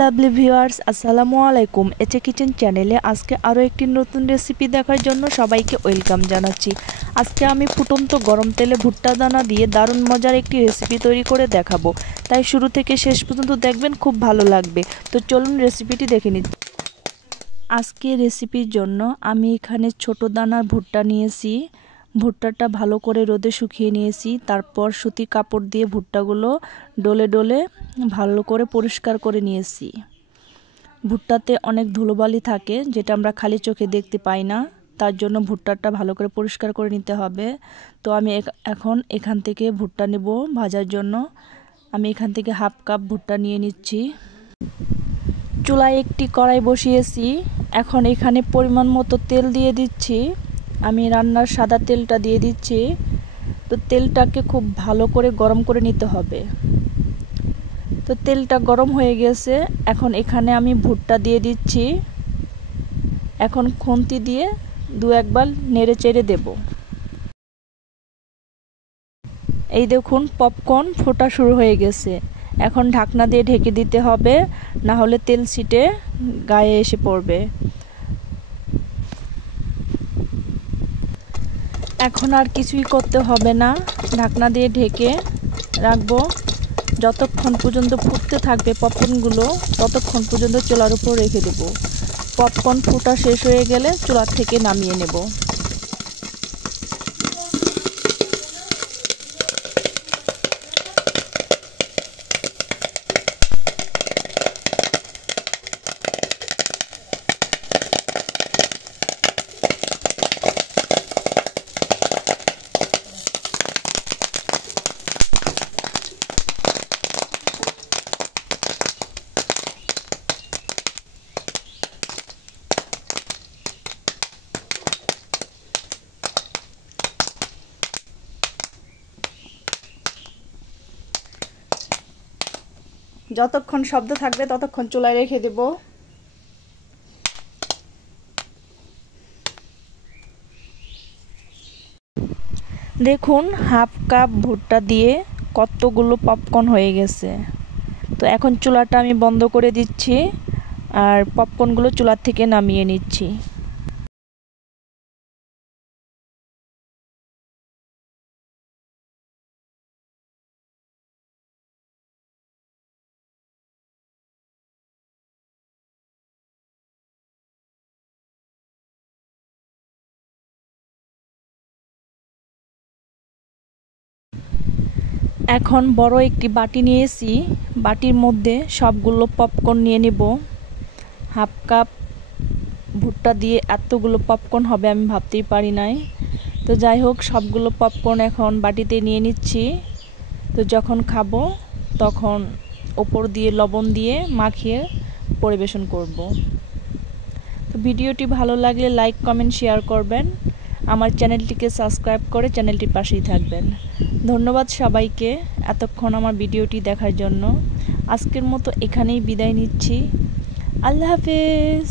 Lovely viewers, আসসালামু আলাইকুম। এচে kitchen চ্যানেলে আজকে আরও একটি নতুন রেসিপি দেখার জন্য সবাইকে ওয়েলকাম জানাচ্ছি। আজকে আমি ফুটন্ত গরম তেলে ভুট্টা দানা দিয়ে দারুণ মজার একটি রেসিপি তৈরি করে দেখাবো, তাই শুরু থেকে শেষ পর্যন্ত দেখবেন, খুব ভালো লাগবে। তো চলুন রেসিপিটি দেখে নিই। আজকে রেসিপির জন্য আমি এখানে ছোট দানার ভুট্টা নিয়েছি। ভুট্টাটা ভালো করে রোদে শুকিয়ে নিয়েছি। তারপর সুতি কাপড় দিয়ে ভুট্টাগুলো ডলে ডলে ভালো করে পরিষ্কার করে নিয়েছি। ভুট্টাতে অনেক ধুলোবালি থাকে, যেটা আমরা খালি চোখে দেখতে পাই না, তার জন্য ভুট্টাটা ভালো করে পরিষ্কার করে নিতে হবে। তো আমি এখন এখান থেকে ভুট্টা নেব ভাজার জন্য। আমি এখান থেকে হাফ কাপ ভুট্টা নিয়ে নিচ্ছি। চুলায় একটি কড়াই বসিয়েছি। এখন এখানে পরিমাণ মতো তেল দিয়ে দিচ্ছি। আমি রান্নার সাদা তেলটা দিয়ে দিচ্ছি। তো তেলটাকে খুব ভালো করে গরম করে নিতে হবে। তো তেলটা গরম হয়ে গেছে। এখন এখানে আমি ভুট্টা দিয়ে দিচ্ছি। এখন খুন্তি দিয়ে দু একবার নেড়ে চেড়ে দেব। এই দেখুন, পপকর্ন ফোটা শুরু হয়ে গেছে। এখন ঢাকনা দিয়ে ঢেকে দিতে হবে, না হলে তেল ছিটে গায়ে এসে পড়বে। এখন আর কিছুই করতে হবে না, ঢাকনা দিয়ে ঢেকে রাখবো। যতক্ষণ পর্যন্ত ফুটতে থাকবে পপকর্নগুলো, ততক্ষণ পর্যন্ত চুলার উপর রেখে দেব। পপকর্ন ফোটা শেষ হয়ে গেলে চুলার থেকে নামিয়ে নেব। যতক্ষণ শব্দ থাকবে ততক্ষণ চুলায় রেখে দেব। দেখুন, হাফ কাপ ভুট্টা দিয়ে কতগুলো পপকর্ন হয়ে গেছে। তো এখন চুলাটা আমি বন্ধ করে দিচ্ছি আর পপকর্নগুলো চুলার থেকে নামিয়ে নিচ্ছি। এখন বড় একটি বাটি নিয়েছি। বাটির মধ্যে সবগুলো পপকর্ন নিয়ে নেব। হাফ কাপ ভুট্টা দিয়ে এতগুলো পপকর্ন হবে আমি ভাবতেই পারি নাই। তো যাই হোক, সবগুলো পপকর্ন এখন বাটিতে নিয়ে নিচ্ছি। তো যখন খাবো তখন ওপর দিয়ে লবণ দিয়ে মাখিয়ে পরিবেশন করব। তো ভিডিওটি ভালো লাগলে লাইক, কমেন্ট, শেয়ার করবেন। আমার চ্যানেলটিকে সাবস্ক্রাইব করে চ্যানেলটির পাশেই থাকবেন। ধন্যবাদ সবাইকে এতক্ষণ আমার ভিডিওটি দেখার জন্য। আজকের মতো এখানেই বিদায় নিচ্ছি। আল্লাহ হাফেজ।